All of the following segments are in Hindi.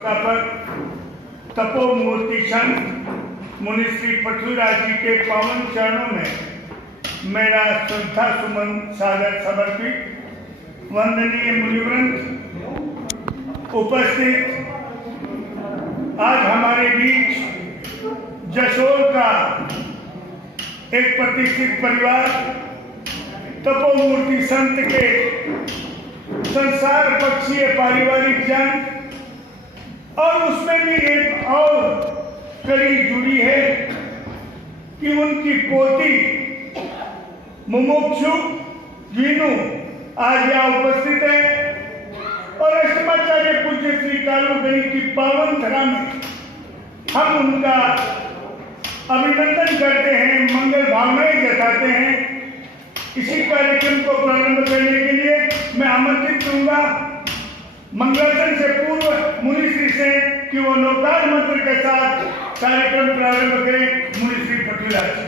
पर तपोमूर्ति संत मुनि श्री पृथ्वीराज जी के पावन चरणों में मेरा श्रद्धा सुमन सादर समर्पित। वंदनीय मुनिवृंद उपस्थित, आज हमारे बीच जशोर का एक प्रतिष्ठित परिवार तपोमूर्ति संत के संसार पक्षीय पारिवारिक जन और उसमें भी एक और कड़ी जुड़ी है कि उनकी पोती मुमुक्षु वीनू आज यहाँ उपस्थित है और अष्टमाचार्य पूज्य श्री कालूगणी की पावन धरा में हम उनका अभिनंदन करते हैं, मंगल भावनाएं जताते हैं। इसी कार्यक्रम को प्रारंभ करने के लिए मैं आमंत्रित करूंगा मंगलाचरण से पूर्व मुनि श्री से कि वो नौकार मंत्र के साथ कार्यक्रम प्रारंभ करें। मुनि श्री पृथ्वीराज।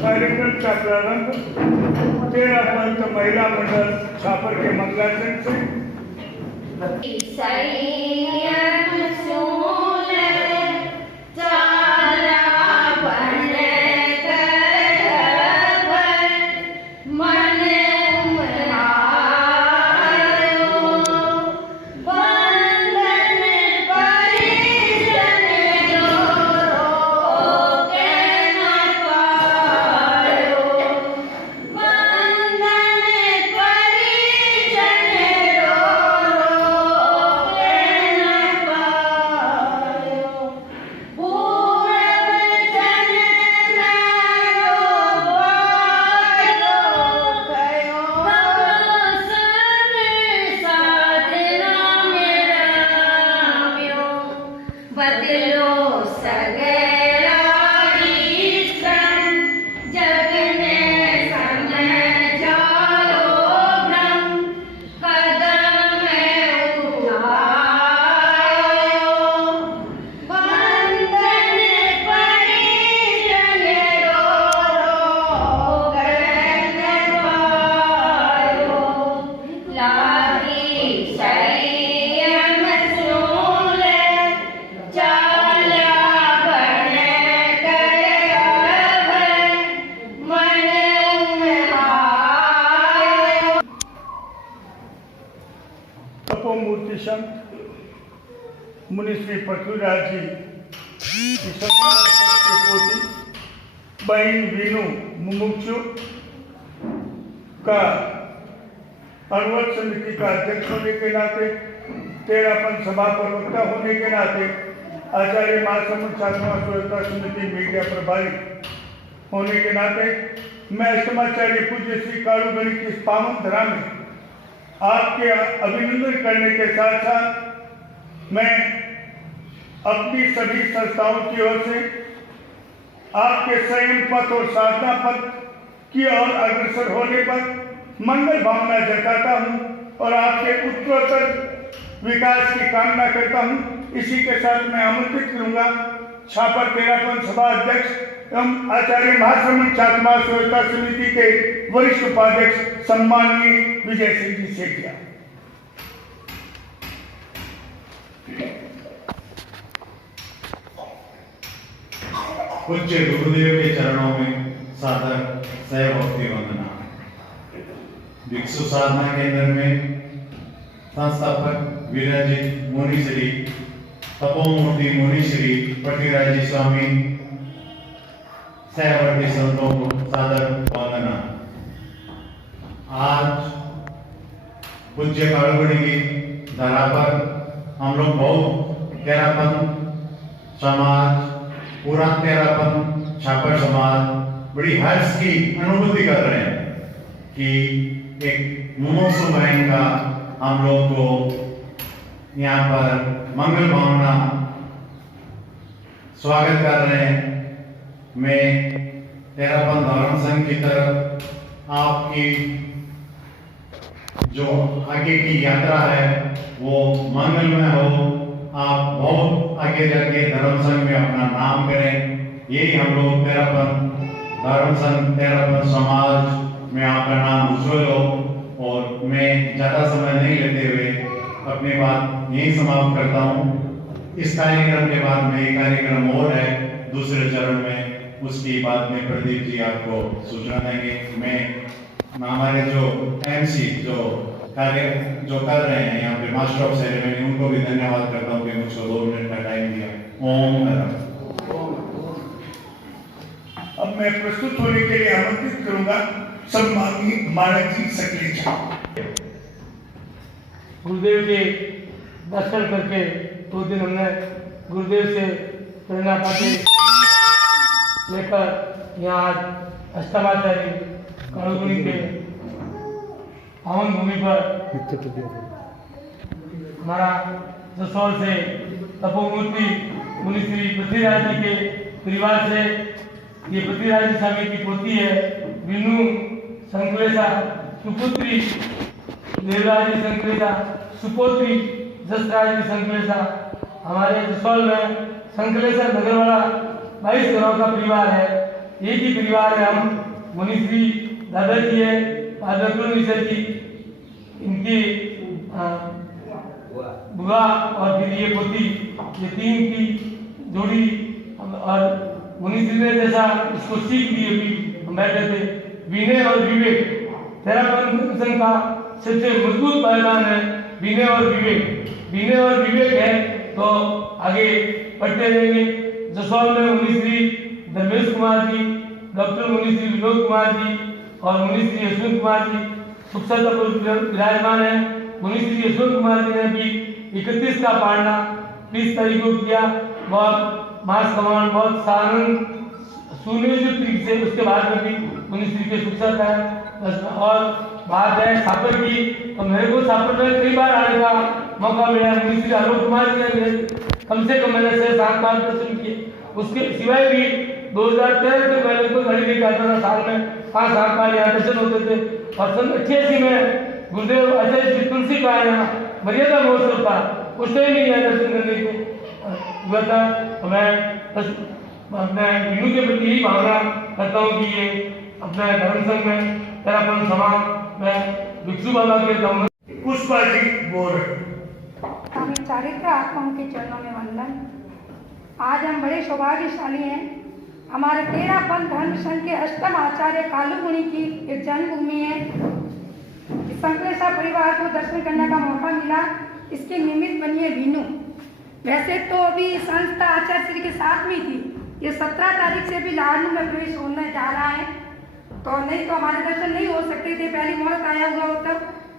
कार्यक्रम का प्रारंभ 13 पंत महिला मंडल छापर के मंगलाचरण से। तपोमूर्ति संत मुनि श्री पृथ्वीराज जी की पोती बहन वीनू मुमुक्षु का अनुवद समिति का अध्यक्ष होने के नाते, 13 सभा प्रवक्ता होने के नाते, आचार्य महासमुद्र साधना सुरक्षा समिति मीडिया प्रभारी होने के नाते मैं अष्टमाचार्य पूज्य श्री कालूगणी की इस पावन धरा में आपके अभिनंदन करने के साथ साथ मैं अपनी सभी संस्थाओं की ओर से आपके संयम पथ और साधना पथ की ओर अग्रसर होने पर मंगल भावना जताता हूँ। और आपके उत्तरोत्तर विकास की कामना करता हूं। इसी के साथ मैं आमंत्रित करूंगा छापर तेरापन सभा अध्यक्ष एवं आचार्य महाश्रमण छात्र महास व्यवस्था समिति के वरिष्ठ उपाध्यक्ष सम्माननीय विजय सिंह जी सेठिया। पूज्य गुरुदेव के चरणों में सादर सहभक्ति वंदना। भिक्षु साधना केंद्र में संस्थापक विराजित मुनि श्री तपोमूर्ति मुनि श्री पटिराजी स्वामी सहवर्ती संतों को सादर वंदना। आज पूज्य कालगुणी की धरा पर हम लोग बहुत तेरापन समाज पूरा तेरापन छापर समाज बड़ी हर्ष की अनुभूति कर रहे हैं कि एक मुमुक्षु बहन का हम लोग को यहाँ पर मंगल भावना स्वागत कर रहे हैं। मैं तेरापन धर्म संघ की तरफ आपकी जो आगे की यात्रा है वो मंगलमय हो, आप बहुत आगे जाके धर्म संघ में अपना नाम करें। यही हम लोग तेरापन धर्म संघ तेरापन समाज में आपका नाम उज्जवल हो। और मैं ज़्यादा समय नहीं लेते हुए अपनी बात यही समाप्त करता हूँ। इस कार्यक्रम के बाद में एक कार्यक्रम और है दूसरे चरण में, उसकी बात में प्रदीप जी आपको सूचना देंगे। मैं हमारे जो MC जो कार्य जो कर रहे हैं यहाँ पे मास्टर ऑफ सेरेमनी, उनको भी धन्यवाद करता हूँ कि मुझको 2 मिनट का टाइम दिया। ओम नमः। अब मैं प्रस्तुत होने के लिए आमंत्रित करूंगा सम्माननीय मानक जी सकलेचा। गुरुदेव के दर्शन करके 2 दिन हमने गुरुदेव से प्रेरणा पाते लेकर यहाँ आज अष्टमाचार्य कालगुणी के पावन भूमि पर हमारा जसौल से तपोमूर्ति मुनि श्री पृथ्वीराज जी के परिवार से ये पृथ्वीराज स्वामी की पोती है विनु संकलेशा सुपुत्री, देवराज संकलेशा सुपोत्री जसराज संकलेशा। हमारे जसौल में संकलेशा नगर वाला 22 घरों का परिवार है। एक ही परिवार है। हम मुनि श्री दादाजी है, मिश्र जी, इनकी बुआ और फिर ये पोती, ये 3 की जोड़ी। और मुनि श्री ने जैसा इसको सीख दी अभी हम बैठे थे, विनय और विवेक तेरापन संघ का सबसे मजबूत पहचान है। विनय और विवेक, विनय और विवेक है तो आगे बढ़ते रहेंगे। जसौल में मुनि श्री धर्मेश कुमार जी, डॉक्टर मुनि श्री विनोद कुमार जी और मुनि श्री यशवंत कुमार जी सुखसता पर विराजमान है। मुनि श्री यशवंत कुमार जी ने भी 31 का पारना 20 तारीख को किया। बहुत मास कमान बहुत सानंद सुनियोजित तरीके से उसके बाद में भी मुनि श्री के सुखसत है। और बात है छापर की, तो मेरे को छापर में कई बार आने का मौका मिला। मुनि श्री आलोक कुमार जी ने कम से कम मैंने 6-7 बार दर्शन किए। उसके सिवाय भी 2013 के पहले तो घड़ी नहीं जाता था, साल में 5-7 बार यहाँ दर्शन होते थे। और सन 88 में गुरुदेव अजय श्री तुलसी का यहाँ मर्यादा महोत्सव था, उस टाइम भी यहाँ दर्शन करने को हुआ था। मैं अपने विनु के प्रति यही भावना करता हूँ कि ये अपने धर्म संघ में तेरापन समाज में भिक्षु बाबा के पुष्पा जी बोल रहे। हमें चारित्र आत्माओं के चरणों में वंदन। आज हम बड़े सौभाग्यशाली हैं। हमारे तेरापन धर्म संघ के अष्टम आचार्य कालगुणी की एक जन्मभूमि है। संकलेशा परिवार को दर्शन करने का मौका मिला, इसके निमित्त बनी है विनु। वैसे तो अभी संस्था आचार्य श्री के साथ में थी, ये 17 तारीख से भी लाडनू में प्रवेश होने जा रहा है, तो नहीं तो हमारे दर्शन नहीं हो सकते थे, पहली मुहूर्त आया हुआ हो तब।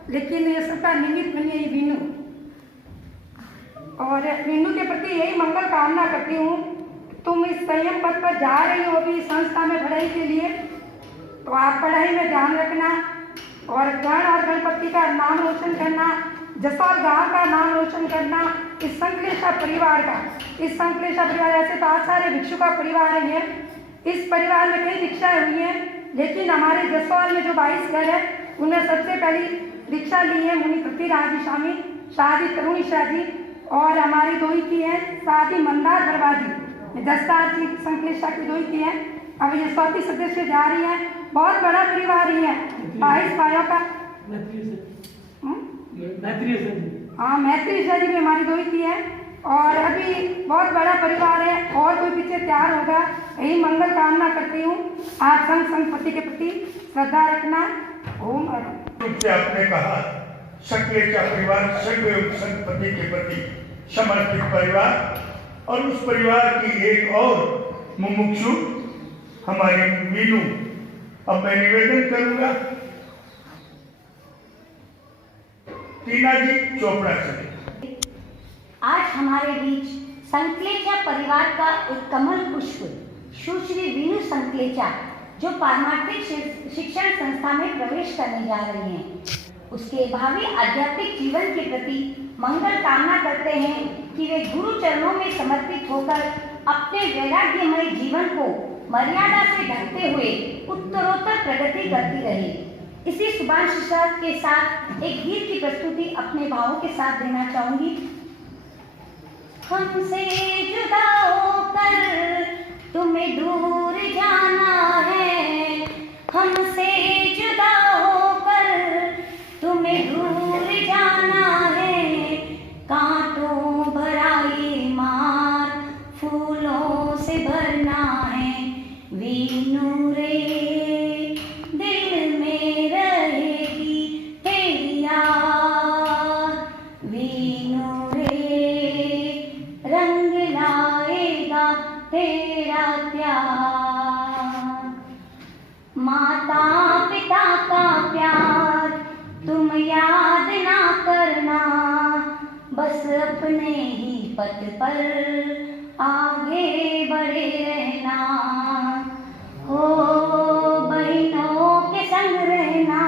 लेकिन ये सबका निमित्त बनी है विनु, और विनु के प्रति यही मंगल कामना करती हूँ। तुम इस संयम पथ पर जा रही हो अभी संस्था में पढ़ाई के लिए, तो आप पढ़ाई में ध्यान रखना और गण और गणपति का नाम रोशन करना, जसौल गांव का नाम रोशन करना, इस संकलेशा परिवार का। इस संकलेशा परिवार ऐसे तो आचार्य भिक्षु का परिवार है। इस परिवार में कई दीक्षाएं हुई हैं, लेकिन हमारे जसौल में जो 22 घर है उनमें सबसे पहली दीक्षा ली है मुनि पृथ्वीराज स्वामी, शादी तरुणी शाह जी, और हमारी दोई की है शादी मंदार बरवाजी, दस्तार जी संकलेशा की दोई की है। अब ये 34 सदस्य जा रही है, बहुत बड़ा परिवार ही है, 22 भाइयों का। हाँ, मैत्री शाह जी भी हमारी दोई की है, और अभी बहुत बड़ा परिवार है, और कोई पीछे तैयार होगा, यही मंगल कामना करती हूँ। आप संग पति के प्रति श्रद्धा रखना। ओम से आपने कहा सक्लेचा परिवार सदैव संपत्ति के प्रति समर्पित परिवार, और उस परिवार की एक और मुमुक्षु हमारी मीनू। अब मैं निवेदन करूंगा टीना जी चोपड़ा से। आज हमारे बीच संकलेचा परिवार का एक कमल पुष्प सुश्री वीनू संकलेचा, जो पारमार्थिक शिक्षण संस्था में प्रवेश करने जा रही हैं, उसके भावी आध्यात्मिक जीवन के प्रति मंगल कामना करते हैं कि वे गुरु चरणों में समर्पित होकर अपने वैराग्यमय जीवन को मर्यादा से ढकते हुए उत्तरोत्तर प्रगति करती रहे। इसी शुभांश के साथ एक गीत की प्रस्तुति अपने भावों के साथ देना चाहूंगी। हमसे जुदा होकर तुम्हें दूर जाना है, हमसे जुदा होकर तुम्हें दूर जाना है, कांटों भरा ये मार्ग फूलों से भरना है। वीनू रे दिल में रहेगी तेरी याद, वीनू रे रंग लाएगा तेरा प्यार। माता पिता का प्यार तुम याद ना करना, बस अपने ही पथ पर आगे बढ़े रहना। हो बहनों के संग रहना,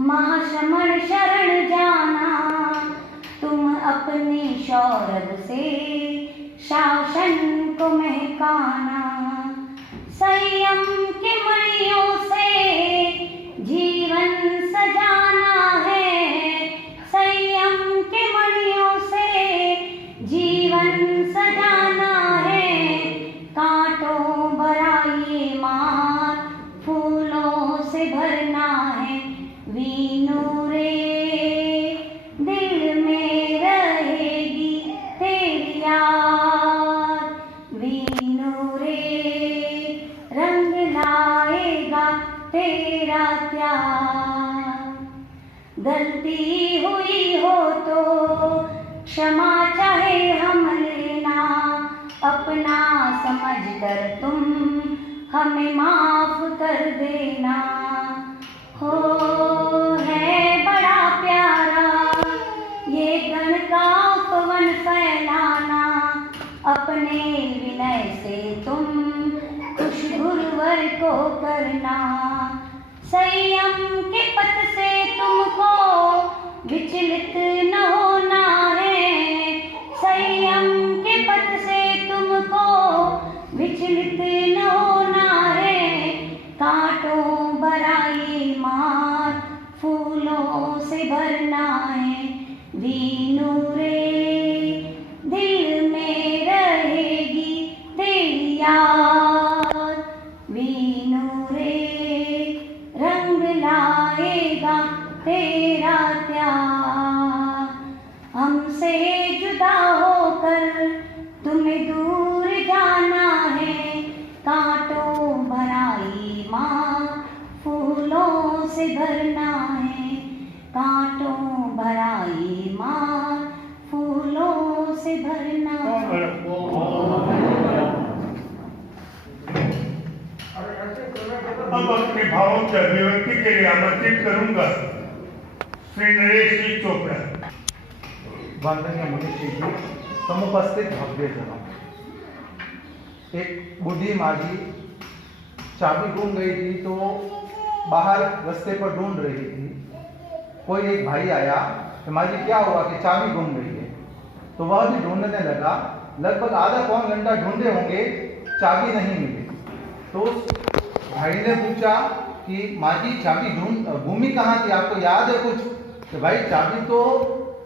महाशमन शरण जाना, तुम अपने सौरभ से शासन को महकाना। संयम के मणियों से जीवन सजाना है, संयम के मणियों से जीवन सजाना है, कांटों भरा ये मार्ग फूलों से भरना है। वीनू रे दिल में रहेगी तेरी याद, वीनू रे रंग लाएगा तेरा प्यार। गलती हुई हो तो क्षमा चाहे हम लेना, अपना समझकर तुम हमें माफ कर देना। हो है बड़ा प्यारा ये गण का पवन फैलाना, अपने विनय से तुम खुश गुरुवर को करना। संयम के पथ से तुमको विचलित न होना है, संयम के पथ से तुमको विचलित न होना है, कांटों भरा ये मार्ग फूलों से भरना है। वीनू रे दिल में रहेगी तेरी याद, वीनू रे रंग लाएगा तेरा प्यार। हमसे जुदा होकर तुम्हें दूर जाना है, कांटों भरा ये मार्ग फूलों से भरना है, कांटों भरा ये मार्ग फूलों से भरना है। अब अपने भावों की अभिव्यक्ति के लिए आमंत्रित करूंगा श्री नरेश जी चोपड़ा। वंदनीय मुनिषी जी, समुपस्थित भव्य जनों, एक बूढ़ी माँ जी चाबी गुम गई थी तो बाहर रास्ते पर ढूंढ रही थी। कोई एक भाई आया कि माँ जी क्या हुआ कि चाबी गुम गई है, तो वह भी ढूंढने लगा। लगभग आधा पौन घंटा ढूंढे होंगे, चाबी नहीं मिली। तो उस भाई ने पूछा कि माँ जी चाबी ढूंढ घूमी कहाँ थी, आपको याद है कुछ? तो भाई चाबी तो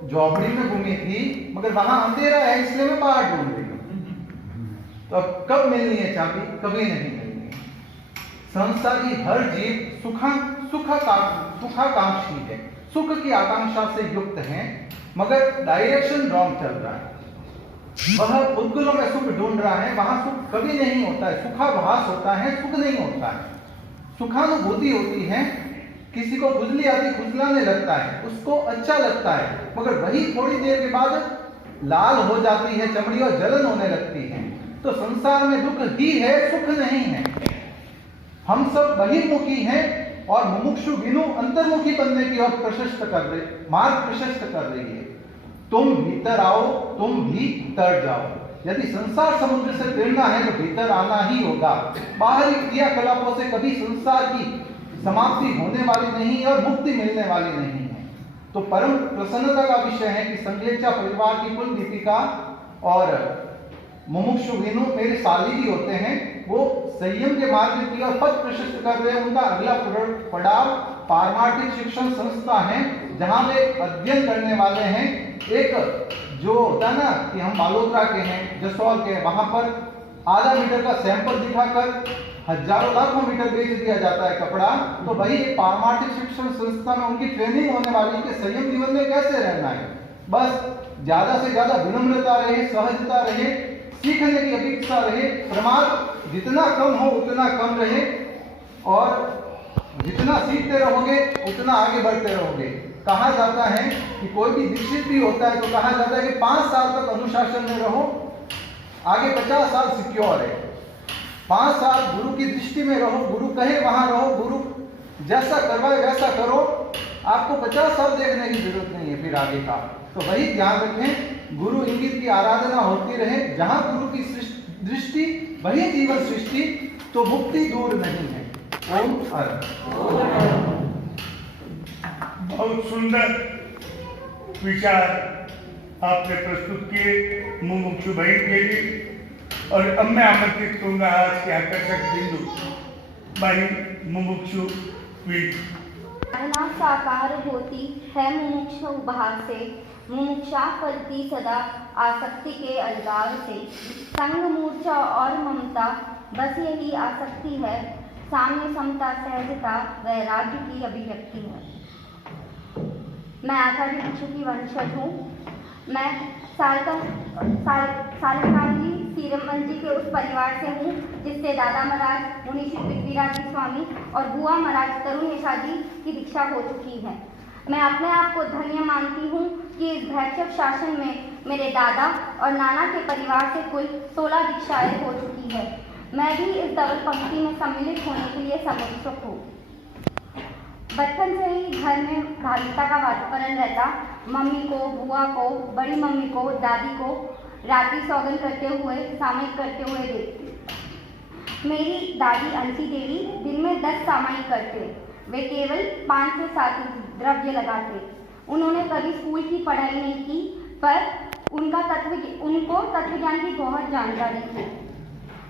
झोपड़ी में घूमी थी, मगर वहां अंधेरा है इसलिए मैं बाहर ढूंढ रही हूँ। तो अब कब मिलनी है चाबी? कभी नहीं मिलनी है। संसार की हर जीव सुखाकांक्षी है, सुख की आकांक्षा से युक्त है, मगर डायरेक्शन रॉन्ग चल रहा है। वह उद्गलों में सुख ढूंढ रहा है, वहां सुख कभी नहीं होता है, सुखाभास होता है, सुख नहीं होता है। सुखानुभूति होती है, किसी को खुजली आती खुजलाने लगता है, उसको अच्छा लगता है, मगर वही थोड़ी देर के बाद लाल हो जाती है चमड़ी और जलन होने लगती है। तो संसार में दुख ही है, सुख नहीं है। हम सब बहिर्मुखी हैं और मुमुक्षु विनु अंतर्मुखी बनने की ओर मार्ग प्रशस्त कर रही है। तुम भीतर आओ, तुम भी तर जाओ। यदि संसार समुद्र से तैरना है तो भीतर आना ही होगा। बाहरी क्रियाकलापों से कभी संसार की समाप्ति होने वाली नहीं और मुक्ति मिलने वाली नहीं है। तो परम प्रसन्नता का विषय है कि संक्लेचा परिवार की कुल दीपिका और मुमुक्षु विनु मेरे साली भी होते हैं, वो संयम के मार्ग की और पथ प्रशस्त कर रहे हैं। उनका अगला पड़ाव पारमार्थिक शिक्षण संस्था है, जहां वे अध्ययन करने वाले हैं। एक जो होता है ना कि हम बालोतरा के हैं, जसौल के, वहां पर आधा मीटर का सैंपल दिखाकर हजारों लाखों मीटर बेच दिया जाता है कपड़ा। तो वही एक पारमार्थिक शिक्षण संस्था में उनकी ट्रेनिंग होने वाली कि संयम जीवन में कैसे रहना है। बस ज्यादा से ज्यादा विनम्रता रहे, सहजता रहे, सीखने की अपेक्षा रहे, प्रमाद जितना कम हो उतना कम रहे, और जितना सीखते रहोगे उतना आगे बढ़ते रहोगे। कहा जाता है कि कोई भी दीक्षित भी होता है तो कहा जाता है कि 5 साल तक अनुशासन में रहो, आगे 50 साल सिक्योर है। 5 साल गुरु की दृष्टि में रहो, गुरु कहे वहां रहो, गुरु जैसा करवाए वैसा करो, आपको 50 साल देखने की जरूरत नहीं है फिर आगे का। तो वही ध्यान रखें, गुरु इंगित की आराधना होती रहे, जहां गुरु की दृष्टि वही जीवन सृष्टि, तो मुक्ति दूर नहीं है। ओम हर। बहुत सुंदर विचार आपने प्रस्तुत किए मुमुक्षु भाई के लिए। और अब मैं आमंत्रित करूंगा आज के आकर्षक बिंदु भाई मुमुक्षु वीर। साधना साकार होती है मुमुक्षु भाव से, मुमुक्षा फलती सदा आसक्ति के अलगाव से। संग मूर्छा और ममता बस यही आसक्ति है, साम्य समता सहजता वैराग्य की अभिव्यक्ति है। मैं आचार्य भिक्षु की वंशज हूँ। मैं सालकान जी सीरमन जी के उस परिवार से हूँ जिससे दादा महाराज मुनि श्री पृथ्वीराज जी स्वामी और बुआ महाराज तरुण निशा जी की दीक्षा हो चुकी है। मैं अपने आप को धन्य मानती हूँ कि इस भैरव शासन में मेरे दादा और नाना के परिवार से कुल 16 दीक्षाएं हो चुकी है। मैं भी इस धवल पंक्ति में सम्मिलित होने के लिए समुत्सुक हूँ। बचपन से ही घर में धार्मिकता का वातावरण रहता। मम्मी को, बुआ को, बड़ी मम्मी को, दादी को रात्रि सौगंध करते हुए, सामयिक करते हुए देखती। मेरी दादी अंशी देवी दिन में 10 सामयिक करते। वे केवल 5 से 7 द्रव्य लगाते। उन्होंने कभी स्कूल की पढ़ाई नहीं की, पर उनको तत्वज्ञान की बहुत जानकारी थी।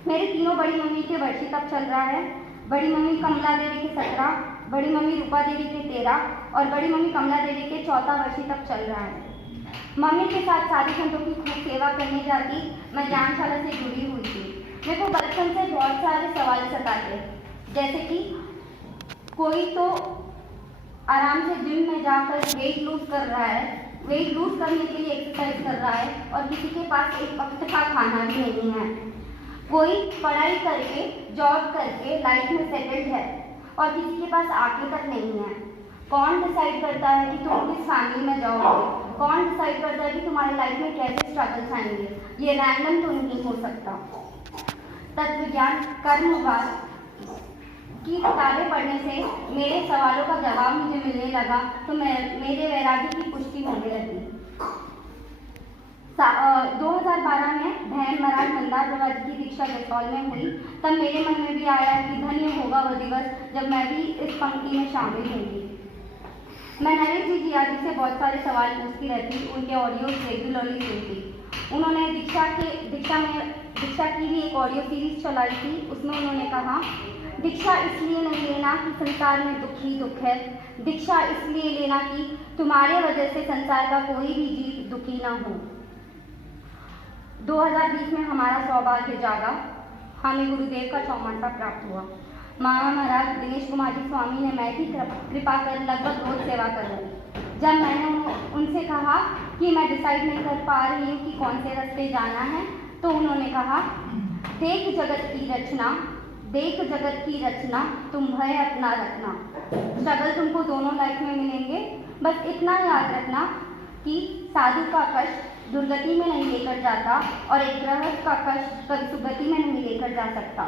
मेरी तीनों बड़ी मम्मी के वर्षी तब चल रहा है। बड़ी मम्मी कमला देवी के 17, बड़ी मम्मी रूपा देवी के 13 और बड़ी मम्मी कमला देवी के 14 वर्षी तक चल रहा है। मम्मी के साथ सारी संतों की खूब सेवा करने जाती। मैं ज्ञानशाला से जुड़ी हुई थी। मेरे को बचपन से बहुत सारे सवाल सताते, जैसे कि कोई तो आराम से जिम में जाकर वेट लूज कर रहा है, वेट लूज करने के लिए एक्सरसाइज कर रहा है, और किसी के पास एक वक्त का खाना भी नहीं है। कोई पढ़ाई करके, जॉब करके लाइफ में सेटल्ड है और किसी के पास आगे तक नहीं है। कौन डिसाइड करता है कि तुम किस फैमिली में जाओगे? कौन डिसाइड करता है कि तुम्हारी लाइफ में कैसे स्ट्रगल्स आएंगे? ये रैंडम तो नहीं हो सकता। तत्वज्ञान, कर्मवाद की किताबें पढ़ने से मेरे सवालों का जवाब मुझे मिलने लगा, तो मेरे वैराग्य की पुष्टि होने लगी। 2012 में बहन महाराज मंदार की दीक्षा जसौल में हुई। तब मेरे मन में भी आया कि धन्य होगा वह दिवस जब मैं भी इस पंक्ति में शामिल होंगी। मैं नरेश जी जी से बहुत सारे सवाल पूछती रहती, उनके ऑडियो रेगुलरली सुनती। उन्होंने दीक्षा की भी एक ऑडियो सीरीज चलाई थी। उसमें उन्होंने कहा दीक्षा इसलिए नहीं लेना कि संसार में दुख ही दुख है, दीक्षा इसलिए लेना कि तुम्हारे वजह से संसार का कोई भी जीव दुखी ना हो। 2020 में हमारा सौभाग्य जागा, हमें गुरुदेव का चौमासा प्राप्त हुआ। मामा महाराज दिनेश कुमार जी स्वामी ने मैं भी कृपा कर लगभग रोज सेवा करवाई। जब मैंने उनसे कहा कि मैं डिसाइड नहीं कर पा रही हूँ कि कौन से रास्ते जाना है, तो उन्होंने कहा, देख जगत की रचना तुम भय अपना रखना। स्ट्रगल तुमको दोनों लाइफ में मिलेंगे, बस इतना याद रखना कि साधु का कष्ट दुर्गति में नहीं लेकर जाता और एक गृहस्थ का कष्ट कभी सुगति में नहीं लेकर जा सकता।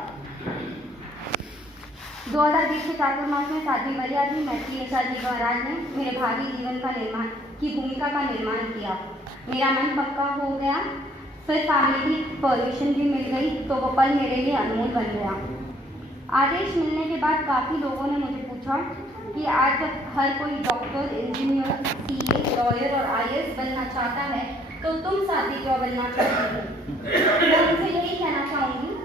2020 के चातुर्मास में साध्वी मरिया जी मैत्री जी महाराज ने मेरे भावी जीवन का निर्माण की भूमिका का निर्माण किया। मेरा मन पक्का हो गया, फिर फैमिली की परमिशन भी मिल गई, तो वो पल मेरे लिए अनमोल बन गया। आदेश मिलने के बाद काफ़ी लोगों ने मुझे पूछा कि आज जब हर कोई डॉक्टर, इंजीनियर, सीए, लॉयर और आईएएस बनना चाहता है, तो तुम साथी क्यों बनना चाहती हो? मैं उनसे यही कहना चाहूँगी,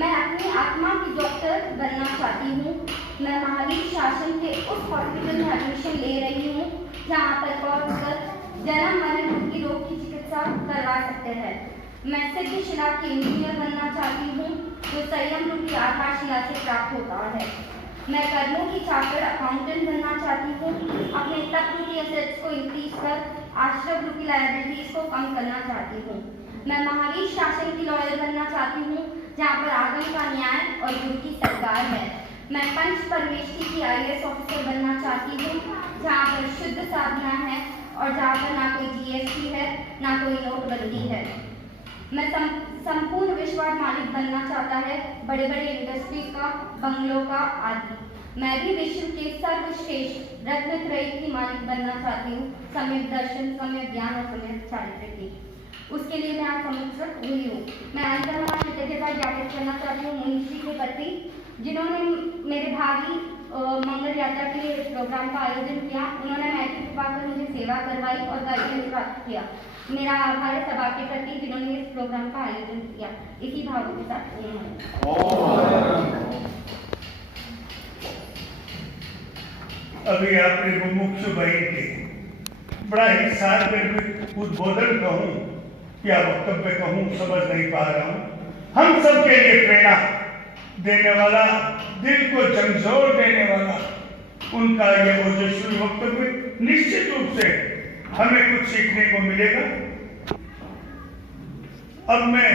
मैं अपनी आत्मा की डॉक्टर बनना चाहती हूँ। मैं महावीर शासन के उस हॉस्पिटल में एडमिशन ले रही हूँ जहाँ पर पहुँचकर जन्म मरण की रोग की चिकित्सा करवा सकते हैं। मैं सिद्ध शिला की इंजीनियर बनना चाहती हूँ जो संयम रूपी आधारशिला से प्राप्त होता है। मैं कर्मों की चाकर अकाउंटेंट बनना चाहती हूँ। अपने तप रूपी एसेट्स को इंक्रीज कर आश्रम रूपी लायबिलिटीज को कम करना चाहती हूँ। मैं महावीर शासन की लॉयर बनना चाहती हूँ जहाँ पर आगम का न्याय और गुरु की सरकार है। मैं पंच परमेष्ठी की आईएएस ऑफिसर बनना चाहती हूँ जहाँ पर शुद्ध साधना है और जहाँ पर ना कोई जीएसटी है ना कोई नोटबंदी है। मैं संपूर्ण विश्वास मालिक बनना चाहता है, बड़े बड़े इंडस्ट्रीज का, बंगलों का आदि। मैं भी विश्व के सर्वश्रेष्ठ रत्नत्रयी की मालिक बनना चाहती हूँ, सम्यक दर्शन, सम्यक ज्ञान और सम्यक चारित्र की। उसके लिए मैं आज समर्पित हुई हूँ। मैं अंतर्मन कृतज्ञता ज्ञापित करना चाहती हूँ मुनि श्री के प्रति, जिन्होंने मेरे भावी मंगल यात्रा के लिए इस प्रोग्राम का आयोजन किया। उन्होंने मैत्री कृपा कर मुझे सेवा करवाई और गाइडेंस प्राप्त किया। मेरा आभार है सभा के प्रति जिन्होंने इस प्रोग्राम का आयोजन किया। इसी भावों के साथ अभी आपने मुमुक्षु भाई के बड़ा ही सार्वजनिक उद्बोधन कहूँ या वक्तव्य कहूँ समझ नहीं पा रहा हूँ। हम सबके लिए प्रेरणा देने वाला, दिल को झंझोर देने वाला उनका ये ओजस्वी वक्तव्य निश्चित रूप से हमें कुछ सीखने को मिलेगा। अब मैं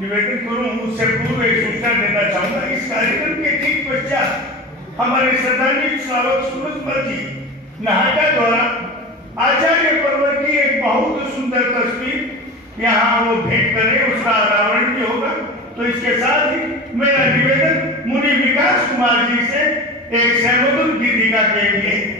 निवेदन करूं, उससे पूर्व एक सूचना देना चाहूंगा। इस कार्यक्रम के ठीक पश्चात हमारे श्रद्धांजलि श्रावक सूरजमल जी नाहटा द्वारा आचार्य पर्व की एक बहुत सुंदर तस्वीर यहाँ वो भेंट करें, उसका अनावरण भी होगा। तो इसके साथ ही मेरा निवेदन मुनि विकास कुमार जी से एक सहमधुर गीतिका के लिए।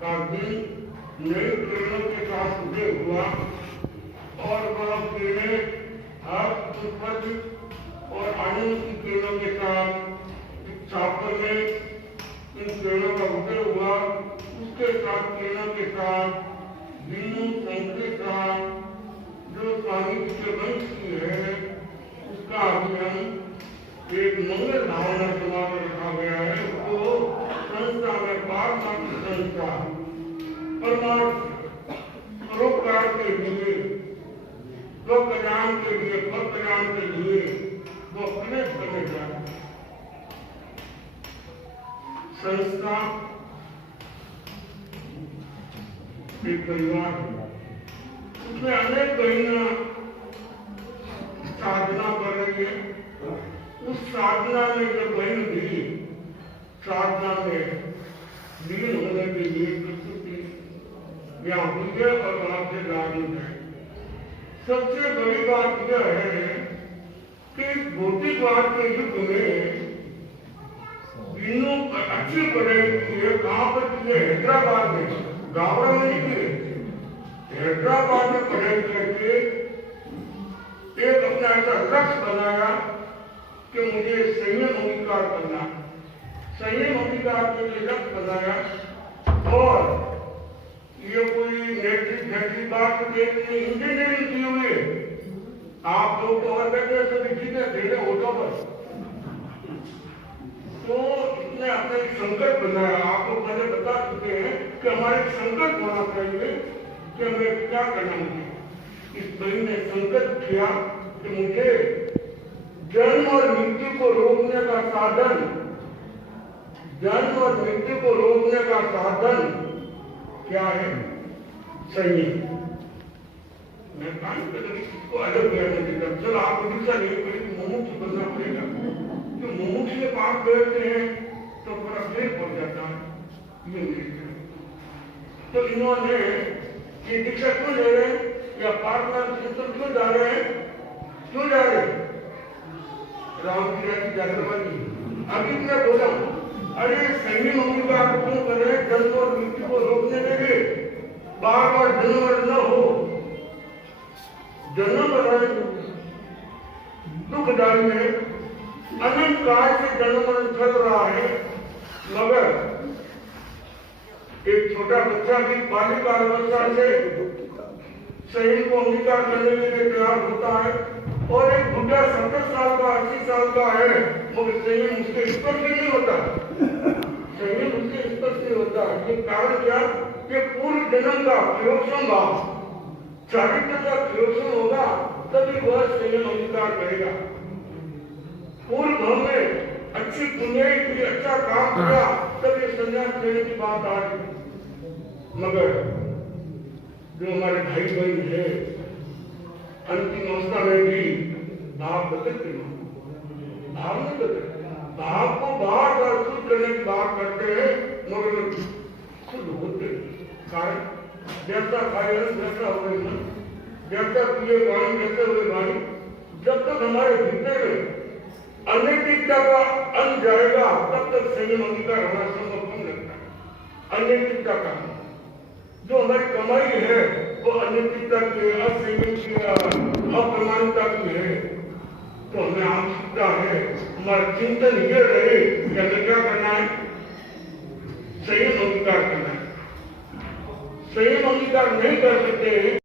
का दिन नई प्रेरणा के साथ उदय हुआ और वह प्रेरणा हर्ष उत्पत्ति और आनंद की प्रेरणा के साथ छापर में इन प्रेरणा का उदय हुआ। उसके साथ प्रेरणा के साथ विनु संकेत जो स्वामी जी के वंश की है उसका अभियान एक मंगल भावना सभा में रखा गया है। उसको संस्था में पारमार्थ संस्था परमार्थ परोपकार के लिए लोक कल्याण के लिए पद कल्याण के लिए वो प्रवेश करने जा रहे हैं। संस्था एक परिवार है, उसमें अनेक बहनियां साधना कर रही है। उस साधना में जब बहन भी साधना में लीन होने के लिए प्रस्तुति यहाँ हुई है और वहां से लागू है। सबसे बड़ी बात यह है कि भौतिकवाद के युग में विनु अच्छी पढ़ाई की है। कहाँ पर की है? हैदराबाद में, गावड़ा में नहीं की, हैदराबाद में पढ़ाई करके एक अपना ऐसा लक्ष्य बनाया कि मुझे संयम अंगीकार करना, संयम अंगीकार के लिए लक्ष्य बनाया। और ये कोई नेटरी बात इंजीनियरिंग की हुई है। आप लोग तो और कहते हैं सभी चीजें धीरे होगा बस। तो इसने अपना एक संकल्प बनाया। आप लोग पहले बता चुके हैं कि हमारे एक संकल्प होना चाहिए कि हमें क्या करना चाहिए। इस बहन ने संकल्प किया कि मुझे जन्म और मृत्यु को रोकने का साधन, जन्म और मृत्यु को रोकने का साधन क्या है? संयम। मैं को अलग करने देता। चलो आप दीक्षा नहीं करें, मुमुक्ष बनना पड़ेगा। जो मुमुक्ष के पास बैठते हैं तो थोड़ा फेर पड़ जाता है। ये तो इन्होंने ये दीक्षा क्यों ले रहे हैं या पार्टनर चिंतन क्यों जा रहे हैं? क्यों जा रहे हैं? राम की जागृति अभी मैं बोला, अरे संयम अंगीकार क्यों कर रहे हैं? जन्म और मृत्यु को रोकने के लिए बार बार जन्म न हो। जन्म है दुखदायी है, अनंत काल से जन्म चल रहा है। मगर एक छोटा बच्चा भी बालिका अवस्था से सही को अंगीकार करने के लिए तैयार होता है और एक बुढ़ा 70 साल का 80 साल का है मगर संयम उसके स्पर्श नहीं होता, संयम उसके स्पर्श नहीं होता। ये कारण क्या? कि पूर्व जन्म का प्रयोजन भाव, चारित्र का प्रयोजन होगा तभी वह संयम अंगीकार करेगा। पूर्व भाव में अच्छी पुण्याई की, अच्छा काम किया तब ये संन्यास लेने की बात आ रही। मगर जो हमारे भाई बहन है अंतिम अवस्था में भी भाव बदलते, भाव नहीं बदलते, भाव को बार बार शुद्ध करने की बात करते हैं मगर शुद्ध होते। कारण जैसा खाए वैसा हुए मन, जैसा पिए वाणी वैसे हुए वाणी। जब तक हमारे भीतर में अनैतिकता का अंत जाएगा तब तक संयम अंगीकार होना संभव नहीं लगता है। अनैतिकता का जो हमारी कमाई है वो अनैतिकता की, असंयम की, अप्रमाणिकता की है। तो हमें आवश्यकता है, हमारा चिंतन ये रहे कि हमें क्या करना है? संयम अंगीकार करना है। संयम अंगीकार नहीं कर सकते